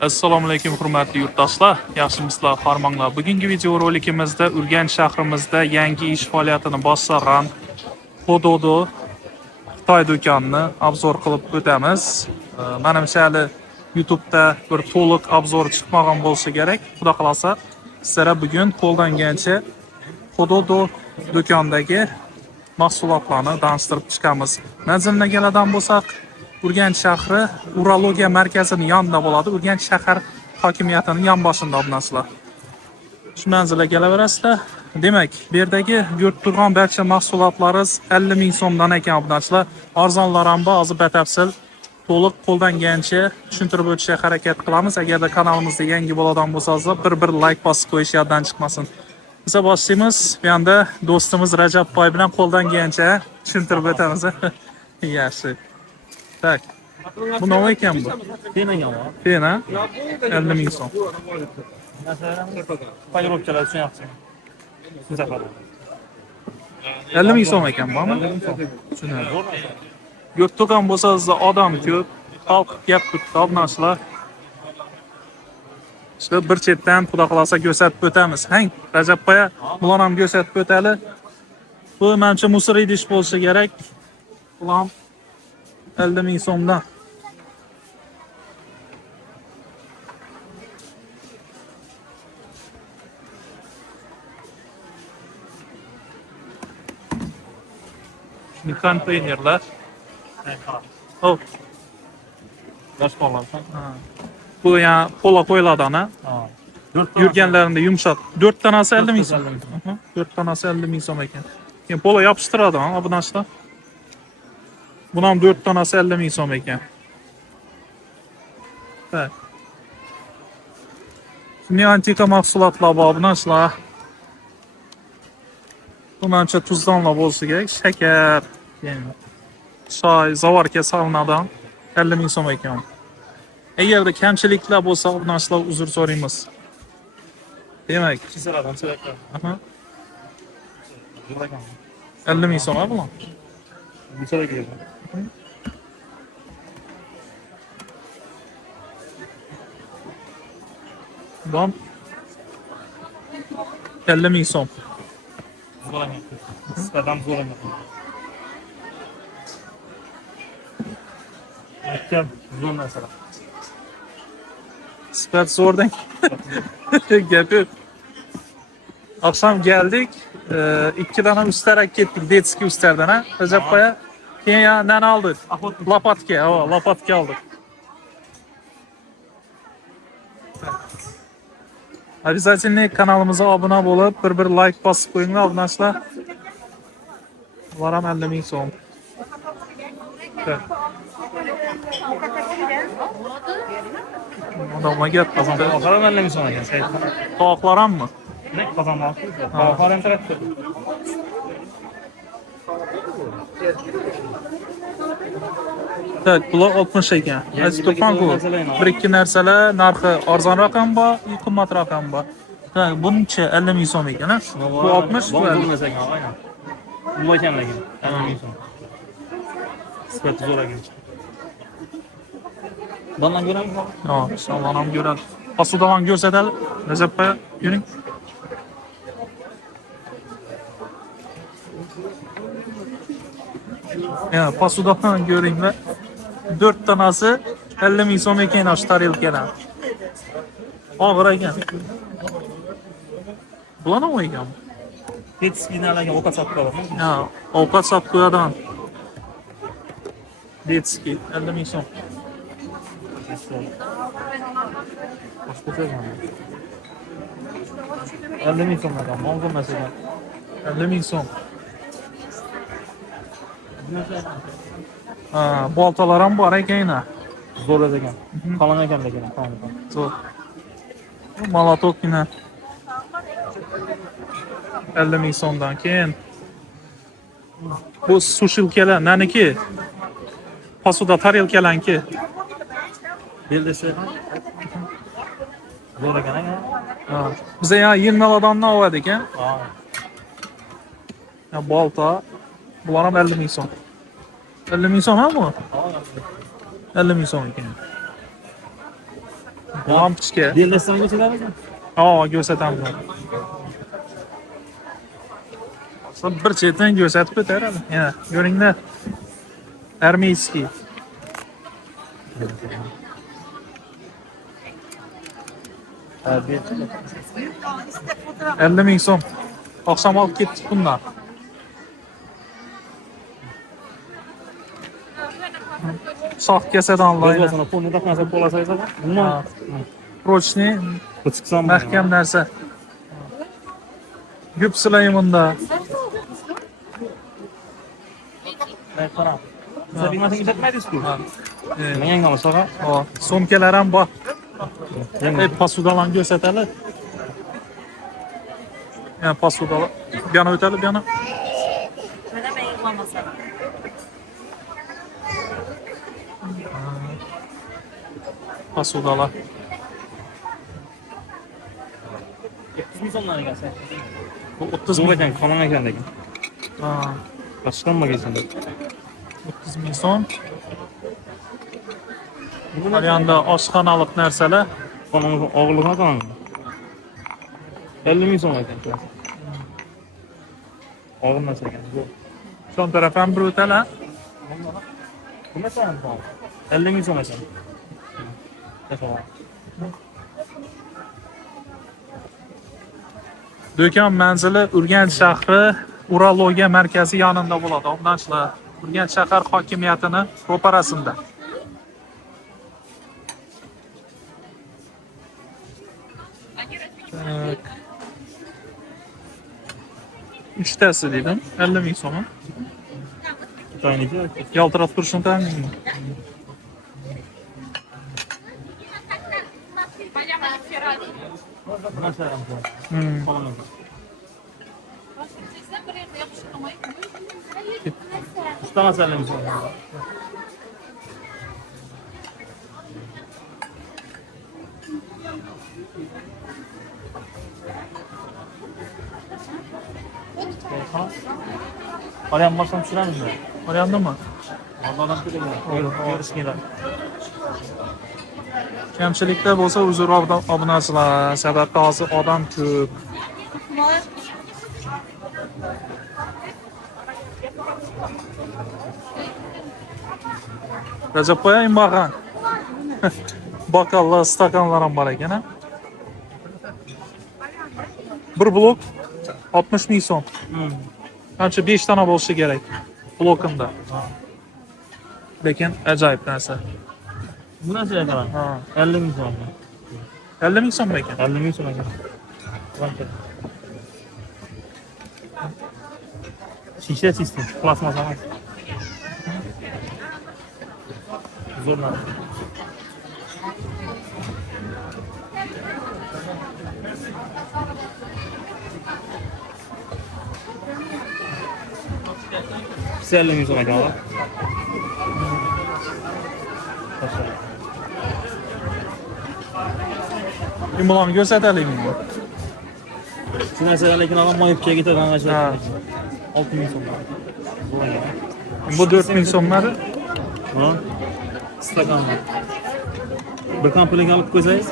Assalomu alaykum hurmatli yurtdoshlar, yaxshimisizlar, farmonglar. Bugungi video rolikimizda Urganch shahrimizda yangi ish faoliyatini boshlagan Pododo Xitoy do'konini obzor qilib o'tamiz. Menimcha hali YouTube'da bir to'liq obzor chiqmagan bo'lsa kerak. Xudo xolasa, sizlarga bugun qo'ldan kelgancha Pododo do'kondagi mahsulotlarni tanishtirib chiqamiz. Manzilga keladigan bo'lsak, Urganch shahri urologiya markazining yonida bo'ladi. Urganch shahar hokimiyatining yonboshida o'rnashgan. Shu manzilga kelaverasizlar. Demak, bu yerdagi ko'rib turgan barcha mahsulotlaringiz 50 ming so'mdan ekan o'rnashlar. Arzonlar ham bor, hozir batafsil to'liq qo'ldan kelgancha tushuntirib o'tishga harakat qilamiz. Agarda kanalimizda yangi bo'ladigan bo'lsangiz, bir like bosib qo'yish yoddan chiqmasin. Biz boshlaymiz. Bu yerda do'stimiz Rajabboy bilan qo'ldan kelgancha tushuntirib o'tamiz. Yaxshi. Tak. Bu nima ekan bu? Pena. 50 ming so'm. Payirovkalar tushunyapsizmi? 50 ming so'm ekan bu. Tushunarli. Ko'p turgan bo'lsangiz odam ko'p, xalq gap qilmoqlar. İşte bir chetdan xudo xolasa ko'rsatib o'tamiz. Hang, Rajabboy, bular ham ko'rsatib o'tadi. Bu menimcha musor idish bo'lsa kerak. Bular 50 ming so'mdan. Şimdi konteynerlar. Oh. Yosh bolalar. Bu yani pola qo'yiladi ana. Yurganlarında yumshat. 4 tanasi 50 ming so'm. 4 tanasi 50 ming so'm ekan. Keyin pola yopishtiradi ha, obunashlar. Buni ham 4 tanasi 50 ming so'm ekan. Evet. Şimdi antika mahsulotlar bor obunashlar. Bu menimcha tuzdanlar bo'lsa kerak, shakar, choy, zavarga solinadigan 50 ming so'm ekan. Agarda kamchiliklar bo'lsa, obunashlar uzr so'raymiz. Demak, Kisaladan sebepler. 50 ming so'm bular. Bir so'ra geliyor. Bom. 50 ming so'm. Zo'rlangan. Nisbatan zo'rlangan. Maktab zo'r narsalar. Sifat zo'rdan. Gapi. Akşam geldik. 2 tane ustarak kettik. Detski ustalardan ha. Rajabboy, keyin ya nani aldık? Lapatga. Ha, lapatga aldık. Обязательно kanalımıza abone olup bir like basıp koyunlar arkadaşlar. Varam 50 ming so'm. Adamla gel kazandı. Kazanlar 50 ming so'm ekan. Tavuklar mı? Ne kazanlar? Tavuklar ham tarafta. Evet, bular 60 ekan. Aytib turibman-ku. Bir ikki narsalar narxi arzonroq ham bor, qimmatroq ham bor. Ha, buncha 50 ming so'm ekan, ha? Bu 60, bu 50. Bu ekan, aynan. Bu ekan lekin 50 ming so'm. Sifati zo'r ekan. Bundan ko'rami? Ha, inshaalloh ham ko'radi. Pasudaman ko'rsatadi. Rajabboy, yuring. Ya, pasudaman ko'ringlar. 4 tanasi 50 ming so'm ekan shu tarelkalar. Og'ir ekan. Bular nima ekan? Hech binalarga ovqat sotib qo'yaman. Ya, ovqat sotib qo'yadigan. Detski 50 ming so'm. Boshqa so'zman. 50 ming so'm ekan. Mavzu masala. 50 ming so'm. Ha, boltalar ham bor ekan. Zo'r ekan. Qalin ekan lekin. Zo'r. Molotok yine 50 ming so'mdan keyin bu sushilkalar naniki? Pasuda tarelkalanki. Beldesi. Zo'r ekan. Ha, biza ya yilmalardan oldik ha. Ya bolta bular ham 50 ming so'm. 50 ming so'm ha bu? 50 ming so'm ekan. Lampochka. Bellasdan ko'rsatamiz. Ko'rsatamiz. Bir chetdan ko'rsatib o'tadi. Yana ko'ringlar. Armeyskiy. 50 ming so'm. Oqshom olib ketdik bundan. Soft kasadan loyna. O'zbekistonda pulni taqmasa bo'lasaysa, umuman Prochni chiqsam mahkam narsa. Gupsilay bunda. Qarang. Siz bilmasang ishlatmaysiz-ku. Men yangi olsaga, So'mkalar ham bor. yangi Pasudalan ko'rsatadi. Yani pasudalar. Bir yana o'tadi, bir yana. Mana men yig'lamasam. Pasudalar. 30 so'mdan ekan. Bu 30 Zo'r ming. ekan, qamang ekan lekin. Ha, Qashqanma kelsin. 30 ming so'm. Mana yanda oshxonalik narsalar. Qamang og'irligini qamang. 50 ming so'm ekan. Og'ir narsa ekan. Son taraf ham bir o'talar. Kumasan bu? 50 ming so'm ekan. Do'kon manzili Urganch shahri urologiya markazi yonida bo'ladi. Obunachilar, Urganch shahar hokimiyatini ro'parasida. Uchtasi dedim. 50 ming so'm. Tayniki. Yaltirab turishini ta'minmi? Narsa ham bor. Qolaman. Ustamasi 50 ming so'm. Oraya baştan düşüremiz mi? Orayanda mı? Allah'dan söyleyeyim. Görüşmeler. Kamchiliklar bo'lsa uzr obunachilar, sababki hozir odam ko'p. Rajab qo'ying bag'an. Bokallar, stakanlar ham bor ekan, ha? Bir blok 60 ming so'm. Qancha 5 dona bo'lishi kerak blokimda. Lekin ajoyib narsa. Bu nasıl yakalan? Ha. 50 ming so'm. 50 ming so'm ekan. 50 ming so'm ekan. Şişe sistem, plasma sanat. Zor narsa. Siz 50 ming so'm ekan ola. Imolani ko'rsatalikmi? Shu narsalar lekin odam moyibga ketadigan Ha. narsa. 6 ming so'm. Zo'r ekan. Bu 4 ming so'mmadi. Buni stakan. Bir komplekt olib qo'ysangiz,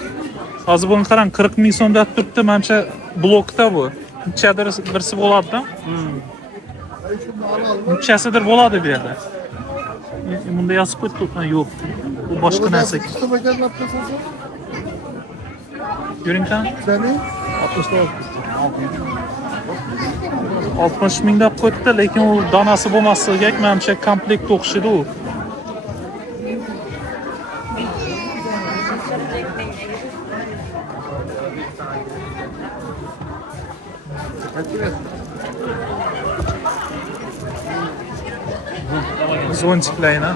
Hozir buni qarang 40 ming so'm deb turibdi. Menimcha blokda bu. Nechadir birsi bo'ladi-da. Nechasidir bo'ladi bu yerda. Bunda yozib qo'yibdi. Yo'q. Bu boshqa narsa. Ko'ring-tan. 60 ming deb qo'yibdi, lekin u donasi bo'lmasligi kerak. Menimcha komplekt o'xshaydi u. Zontiklayna.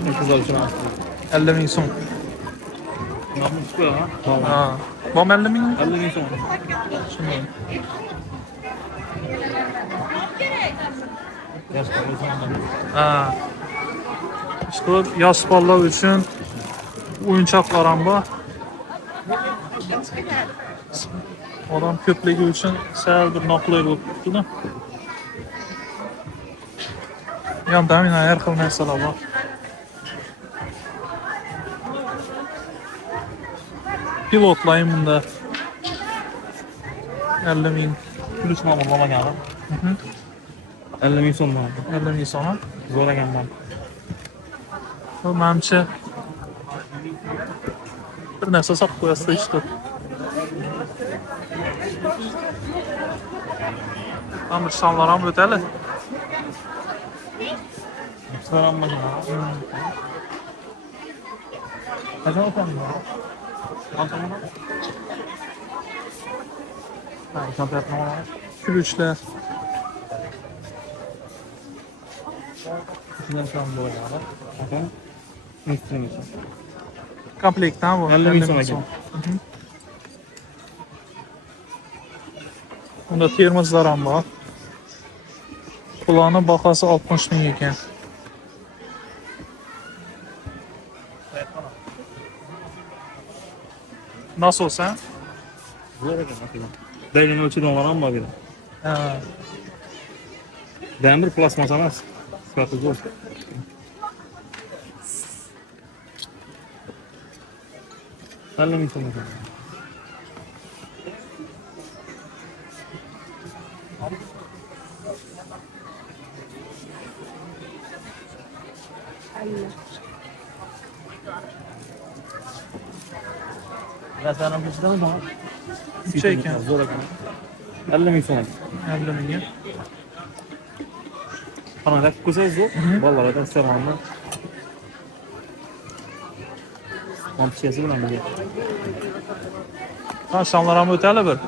qattiq qizlar uchun. 50 ming so'm. Namni qo'ya ha. Ha. Bom 50 ming? 50 ming so'm. Shuni. Ha. İşte yosh bolalar uchun o'yinchoqlar ham bor. Odam ko'pligi uchun sal bir noqulay bo'lib turibdi-da. Yonda har xil narsalar bor. Pilotlayım bunda. 50 ming. Plyus ma'murlamagan. 50 ming so'm bo'ldi. 50 ming so'm. Zo'r ekanman. Bu menimcha bir narsa sotib qo'yasiz işte. Amir sonlar ham o'tali. So'ram mashina. Qachon o'tamiz? Qancha? Ha, kontratni Kuluchlar. shundan so'm bo'ladi. Qachon? Instrument. Komplektdan bu. 50 ming so'm ekan. Bunda termozlar ham bor. Ularning bahosi 60 ming ekan. Nasosa? Zo'r ekan makina. Daylini o'chirganlar ham bor edi. Ha. Demir plasmasa emas. Sifati zo'r. Elli ming so'm ekan. Rasmlarni ko'rsatamiz mi? Necha ekan? Zo'r ekan. 50 ming so'm ekan. 50 mingga. Qanaqa ko'rsangiz zo'r. Bolalardan istaganman. Kompensiyasi bilan birga. Ha, sonlar ham o'tali bir.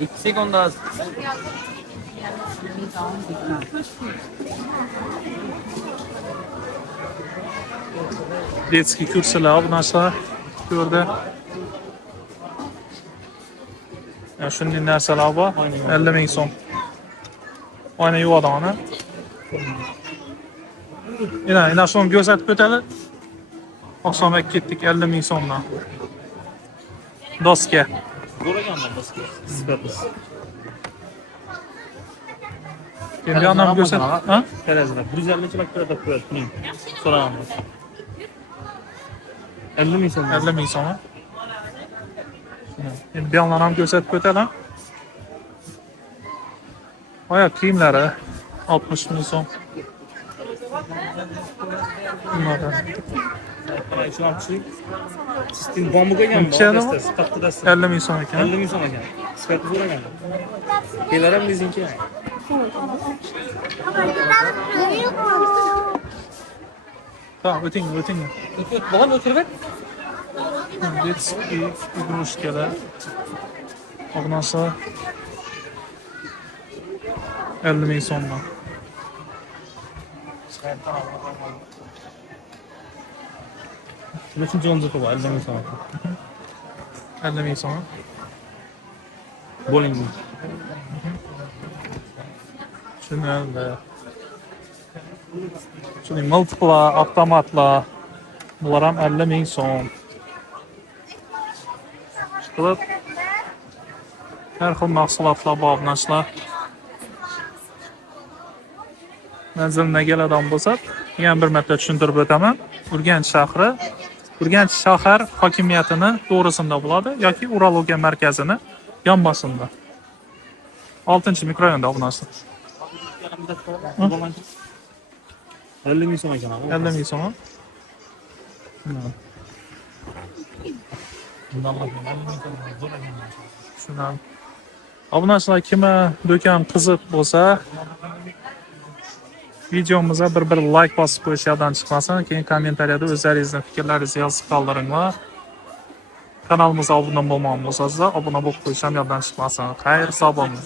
2 sekunda. Detskiy kursilar bu narsalar ko'rdi. Ya shunday narsalar bor. 50 ming so'm. Oyna yuvadi ona. Ina so'm ko'rsatib o'tadi. Oqsomak ketdik 50 ming so'mdan. Doska. Zo'r ekanman doska. Sifatli. Endi anam ko'rsat. Ha? Terazlar 150 chiroq kiradi qo'yadi. So'rayman. 50 ming so'm. 50 ming so'm. Endi bu yoqdan ham ko'rsatib o'taman. Oyoq kiyimlari 60 ming so'm. Bunlar. Shu ham kuchli. Sistem bomba qo'ygan. Sifatli dastur. 50 ming so'm ekan. 50 ming so'm ekan. Sifati zo'r ekan. Kelar ham lezinka. Tamam, o'ting. Bog'am o'tirib ket. Детский игрушкаlar. Ognasa 50 ming so'mdan. Nechun jonzot bor? 50 ming so'm. 50 ming so'm. Bo'ling. Tushunildi. Shuni multiplar, avtomatlar. Bular ham 50 ming so'm. Qilib har xil mahsulotlar bor narsalar. Manzilimga keladigan bo'lsa, yana bir marta tushuntirib o'taman. Urganch shahar hokimiyatini to'g'risida bo'ladi yoki urologiya markazini yonboshinda. 6-mikrorayonda bu narsa. 50 ming so'm ekan. 50 ming so'm. Shundan. Bu narsalar kimga do'kon qiziq bo'lsa, videomizga bir like bosib qo'yish yoddan chiqmasin. Keyin kommentariyada o'zlaringizni fikrlaringizni yozib qoldiringlar. Kanalimizga obuna bo'lmagan bo'lsangiz, obuna bo'lib qo'yish ham yoddan chiqmasin. Xayr, sog' bo'ling.